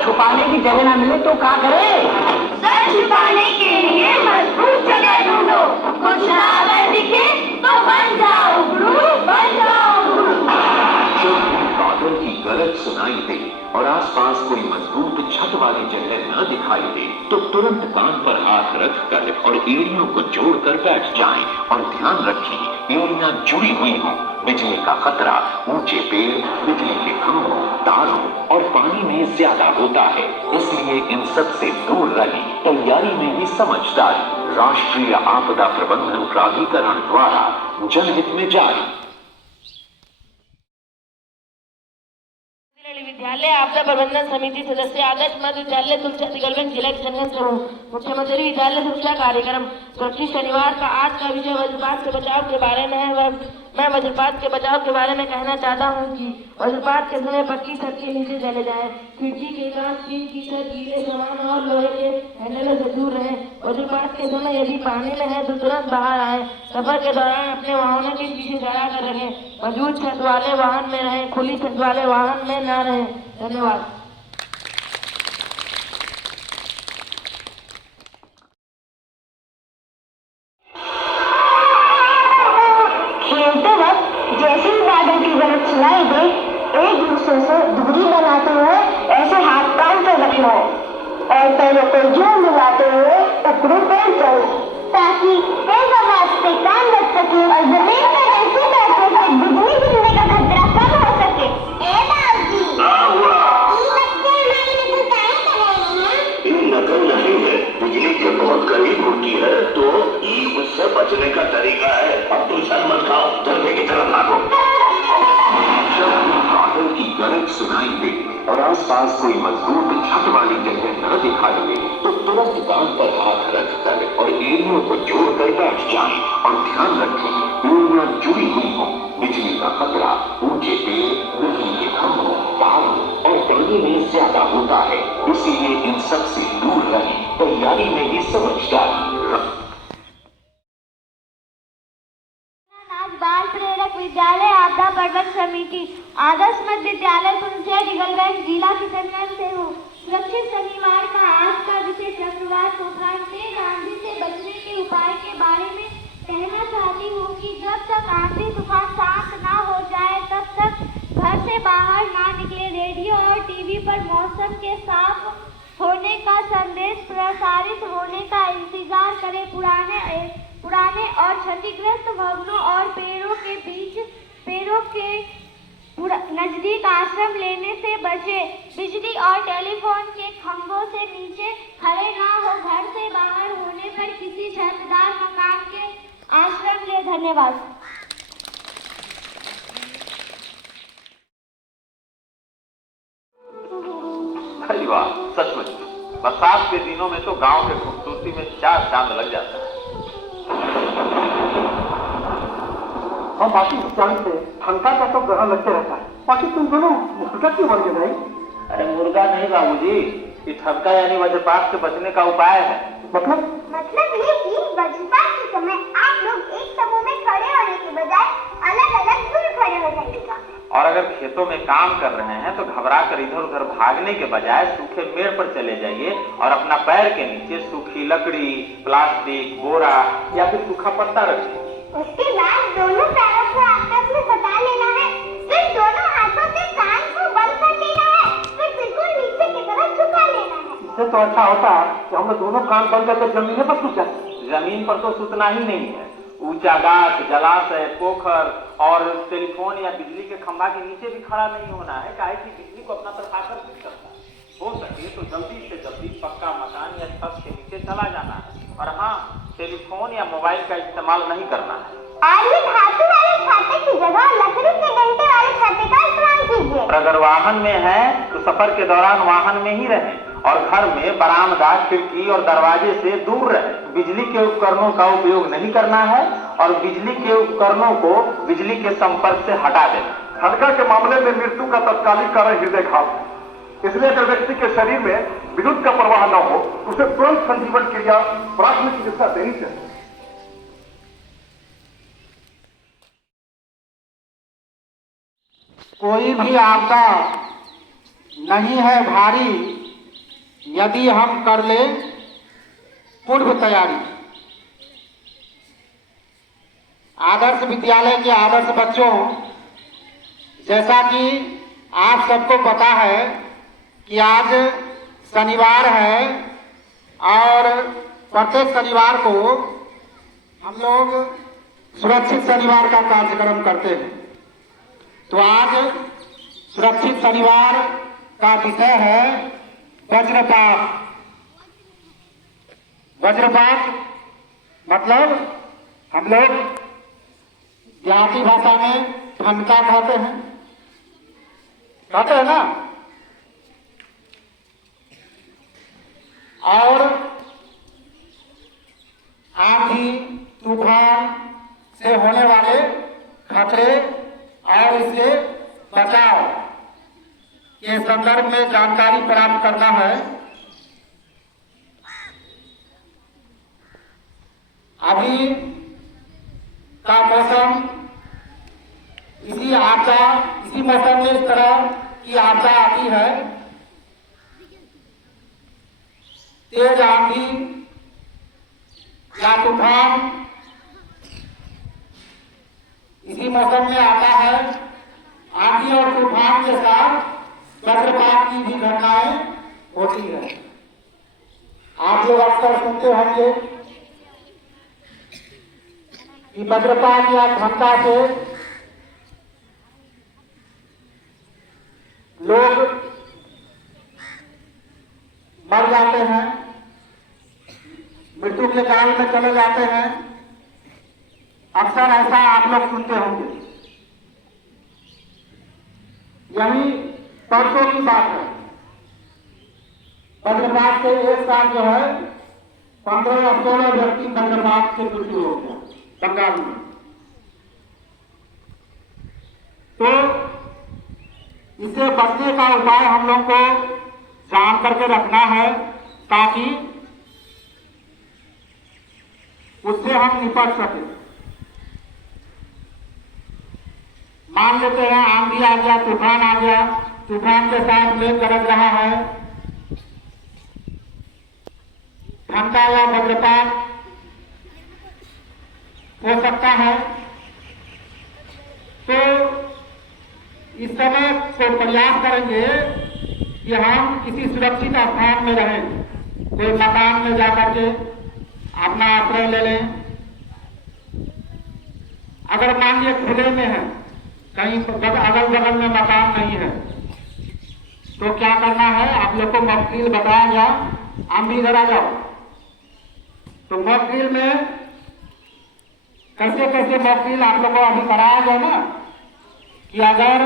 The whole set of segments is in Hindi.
सर छुपाने की जगह ना मिले तो क्या करे? सर छुपाने के लिए मजबूत जगह ढूंढो, कुछ ना अगर दिखे तो बन जाओ गुरु, बन जाओ गुरु। जब बादल की गरज सुनाई दे और आसपास कोई मजबूत छत वाली जगह न दिखाई दे तो तुरंत कान पर हाथ रखकर और एड़ियों को जोड़कर बैठ जाएं और ध्यान रखें एड़ियां जुड़ी हुई हों। बिजली का खतरा ऊंचे पेड़, बिजली के खंभों, तारों और पानी में ज्यादा होता है, इसलिए इन सब से दूर रहें। तैयारी में ही समझदारी। राष्ट्रीय आपदा प्रबंधन प्राधिकरण द्वारा जनहित में जारी। विद्यालय आपदा प्रबंधन समिति सदस्य आदर्श मध्य विद्यालय तुलसीगंज जिला किशनगंज से हूँ। मुख्यमंत्री विद्यालय सुरक्षा कार्यक्रम सुरक्षित शनिवार का आज का विषय वज्रपात के बचाव के बारे में है। मैं वज्रपात के बचाव के बारे में कहना चाहता हूँ कि वज्रपात के समय पक्की छत के नीचे चले जाएं, खिड़की के कांच, स्टील की छत, गीले सामान और लोहे के हैंडलों से दूर रहें। वज्रपात के समय यदि पानी में है तो तुरंत बाहर आए। सफर के दौरान अपने वाहनों के पीछे चढ़ा कर रखें। मौजूद छत वाले वाहन में रहें, खुली छत वाले वाहन में न रहें। धन्यवाद। खेलते वक्त जैसे ही बादल की गरज सुनाई दे, एक दूसरे से दूरी बनाते हुए ऐसे हाथ कान पे रखना है और पैरों को जोर मिलाते हुए टकरों पर चले ताकि तेज आवाज से कान बच सके और जमीन पर ऐसे बैठे से बिजली गिरने का खतरा कम हो सके। नकल नहीं है, बिजली के बहुत करीब होती है तो उससे बचने का तरीका है। अब तुम सर मत खाओ, जल्दी की तरफ भागो। जब बादल की गरज सुनाई दे और आसपास कोई मजबूत छत वाली जगह न दिखाई दे तो तुरंत कान पर हाथ रखकर और एड़ियों को जोड़कर बैठ जाएं और ध्यान रखें एड़ियां जुड़ी हुई हों। बिजली का खतरा ऊंचे पेड़, बिजली के खंभों, तारों और पानी में ज्यादा होता है, इसीलिए इन सब से दूर रहें। तैयारी में ही समझदारी। बाल प्रेरक विद्यालय आपदा प्रबंधन समिति आदर्श मध्य विद्यालय तुलसीगंज जिला किशनगंज से हूँ। सुरक्षित शनिवार का आज का विषय चक्रवात तूफान तेज आंधी से बचने के उपाय के बारे में कहना चाहती हूँ कि जब तक आंधी तूफान शांत ना हो जाए तब तक घर से बाहर ना निकले। रेडियो और टीवी पर मौसम के साफ होने का संदेश प्रसारित होने का इंतजार करें। पुराने और क्षतिग्रस्त भवनों और पेड़ों के नजदीक आश्रय लेने से बचें। बिजली और टेलीफोन के खंभों से नीचे खड़े ना हो। घर से बाहर होने पर किसी छतदार मकान के आश्रय ले। धन्यवाद। अरे वाह, सचमुच बरसात के दिनों में तो गांव के खूबसूरती में चार चांद लग जाता है। और बाकी चांद से ठंडा का तो ग्रहण लगते रहता है। बाकी तुम दोनों मुर्गा क्यों बन गए भाई? अरे मुर्गा नहीं बाबूजी, ये ठनका यानी वज्रपात से बचने का उपाय है। मतलब ये कि वज्रपात के समय आप लोग एक समूह में खड़े होने के बजाय अलग-अलग दूर खड़े हो जाइएगा। और अगर खेतों में काम कर रहे हैं तो घबरा कर इधर उधर भागने के बजाय सूखे पेड़ पर चले जाइए और अपना पैर के नीचे सूखी लकड़ी, प्लास्टिक, बोरा या फिर सूखा पत्ता रखिए। उसके बाद दोनों पैरों को आपस में सटा लेना है, फिर दोनों हाथों से कान को बंद कर लेना है, फिर बिल्कुल नीचे की तरफ झुका लेना है। इससे तो अच्छा होता कि हम लोग दोनों कान बंद करके जमीन पर सूख जाते। जमीन पर तो सुतना ही नहीं है, ऊंचा गाछ, जलाशय, पोखर और टेलीफोन या बिजली के खंभा के नीचे भी खड़ा नहीं होना है, काहे कि बिजली को अपना तरफ आकर्षित करता है। हो सके तो जल्दी से जल्दी पक्का मकान या छत के नीचे चला जाना है। और हाँ, टेलीफोन या मोबाइल का इस्तेमाल नहीं करना है। आलू धातु वाले छाते की जगह लकड़ी के डंडे वाले छाते का इस्तेमाल कीजिए। और अगर वाहन में है तो सफर के दौरान वाहन में ही रहें और घर में बरामदा, खिड़की और दरवाजे से दूर रहें। बिजली के उपकरणों का उपयोग नहीं करना है और बिजली के उपकरणों को बिजली के संपर्क से हटा देना। ठनका के मामले में मृत्यु का तत्कालिक कारण हृदयघात, इसलिए अगर व्यक्ति के शरीर में विद्युत का प्रवाह न हो तो उसे तुरंत संजीवन क्रिया प्राथमिक चिकित्सा देनी चाहिए। कोई भी आपदा नहीं है भारी, यदि हम कर लें पूर्व तैयारी, आदर्श विद्यालय के आदर्श बच्चों, जैसा कि आप सबको पता है कि आज शनिवार है और प्रत्येक शनिवार को हम लोग सुरक्षित शनिवार का कार्यक्रम करते हैं। तो आज सुरक्षित शनिवार का विषय है वज्रपात। वज्रपात मतलब हम लोग देहाती भाषा में ठनका कहते हैं ना, और आंधी तूफान से होने वाले खतरे और इससे बचाव के संदर्भ में जानकारी प्राप्त करना है। अभी का मौसम इसी मौसम में इस तरह की आपदा आती है, तेज आंधी या तूफान इसी मौसम में आता है। आंधी और तूफान के साथ वज्रपात की भी घटनाएं होती है। आप लोग अक्सर सुनते होंगे कि वज्रपात या ठनका से लोग मर जाते हैं, मृत्यु के काल में चले जाते हैं। अक्सर ऐसा आप लोग सुनते होंगे। यही परसों की बात है, वज्रपात से एक साथ जो है 15 या 16 व्यक्ति वज्रपात से मृत्यु हो गया बंगाल में। तो इसे बचने का उपाय हम लोग को जान करके रखना है, ताकि उससे हम निपट सके। मान लेते हैं आंधी आ गया, तूफान आ गया, तूफान के साथ मेघ गरज रहा है, ठनका या वज्रपात हो सकता है। तो इस समय को प्रयास करेंगे कि हम किसी सुरक्षित स्थान में रहें, कोई मकान में जाकर के अपना आश्रय ले लें। अगर मान लीजिए खुले में है, कहीं अगल बगल में मकान नहीं है, तो क्या करना है, आप लोग को मॉक बताया गया। आप भी इधर आ जाओ। तो मॉक में कैसे कैसे मॉक आप लोग को अभी कराया गया ना, कि अगर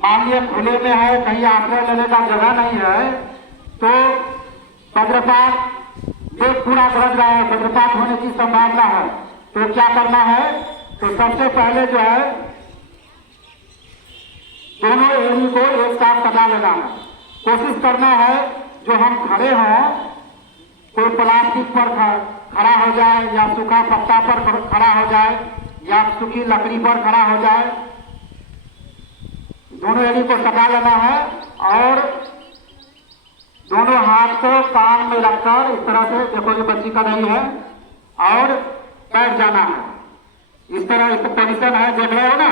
मान लीजिए खुले में है, कहीं आश्रय लेने का जगह नहीं है, तो वज्रपात एक पूरा गरज रहा है, वज्रपात होने की संभावना है, तो क्या करना है, तो सबसे पहले जो है दोनों एड़ी को एक साथ कटा लेना है। कोशिश करना है जो हम खड़े हों, कोई प्लास्टिक पर खड़ा हो जाए या सूखा पत्ता पर खड़ा हो जाए या सूखी लकड़ी पर खड़ा हो जाए, दोनों एड़ी को कटा लेना है और दोनों हाथ को कान में रखकर इस तरह से, देखो ये बच्ची का नहीं है, और बैठ जाना है। इस तरह एक पोजीशन है, देख रहे हो ना,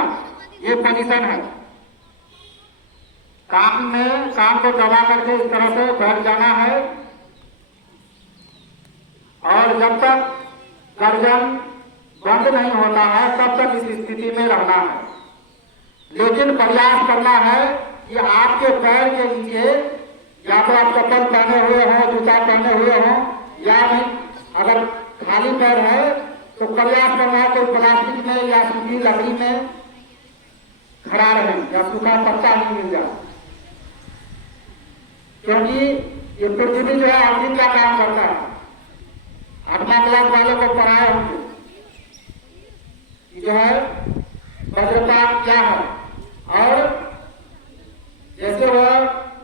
ये पोजीशन है। कान को दबा करके इस तरह से बैठ जाना है और जब तक गर्दन बंद नहीं होता है तब तक इस स्थिति में रहना है। लेकिन प्रयास करना है कि आपके पैर के नीचे या तो आप चप्पल पहने हुए हो, जूता पहने हुए हो, या नहीं अगर खाली पैर है तो प्रयास करना है कोई प्लास्टिक में या सूखी लकड़ी में खड़ा रहे या सूखा पत्ता ही मिल जाए, क्योंकि ये पृथ्वी जो है ऑक्सीजन का काम करता है। 8वां क्लास वालों को पढ़ाए होंगे जो है वज्रपात क्या है, और जैसे वह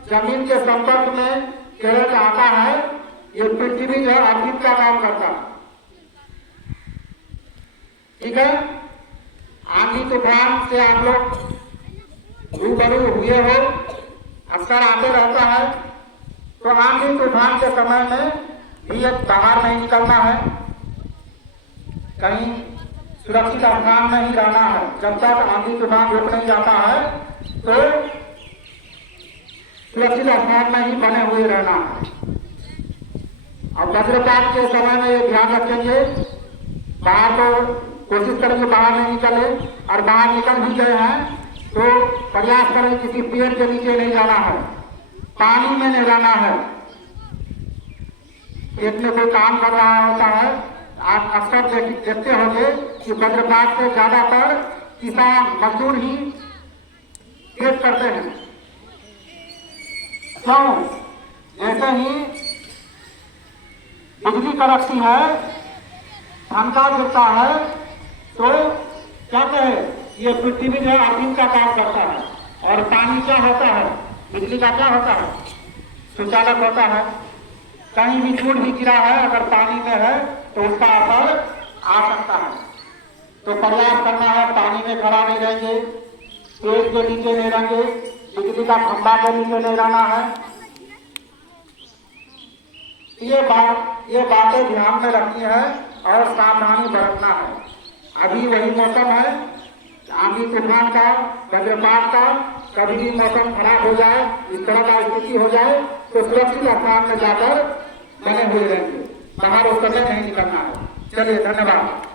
जमीन के संपर्क में करंट आता है, ये पृथ्वी जो है ऑक्सीजन का काम करता है। ठीक है, आंधी तूफान से आप लोग रूबरू हुए हो, अक्सर आते रहता है, तो तो आंधी तूफान के समय में भी एक बाहर नहीं निकलना है, कहीं सुरक्षित स्थान में ही रहना है। जब तक आंधी तूफान रुक नहीं जाता है तो सुरक्षित स्थान में ही बने हुए रहना है। और वज्रपात के समय में ये ध्यान रखेंगे, बाहर तो कोशिश करेंगे बाहर नहीं निकले, और बाहर निकल भी गए हैं तो प्रयास करें किसी पेड़ के नीचे नहीं जाना है, पानी में नहीं रहना है। खेत में कोई काम कर रहा होता है, आप अक्सर देखते होंगे कि वज्रपात से ज्यादातर किसान मजदूर ही खेत करते हैं। क्यों? जैसे ही बिजली कड़कती है, ठनका गिरता है, तो क्या कहे, ये पृथ्वी जो है अफीम का काम करता है। और पानी क्या होता है, बिजली का क्या होता है, सुचालक होता है। कहीं भी छूट भी गिरा है अगर पानी में है तो उसका असर आ सकता है। तो प्रयास करना है, पानी में खड़ा नहीं रहेंगे, पेड़ के नीचे नहीं रहेंगे, बिजली का खंभा के नीचे नहीं रहना है। ये बातें ध्यान में रखनी है और सावधानी बरतना है। अभी वही मौसम है आंधी तूफान का, वज्रपात का। कभी भी मौसम खराब हो जाए, इस तरह का स्थिति हो जाए तो सुरक्षित स्थान में जाकर बने हुए रहेंगे, बाहर उस समय नहीं निकलना है। चलिए, धन्यवाद।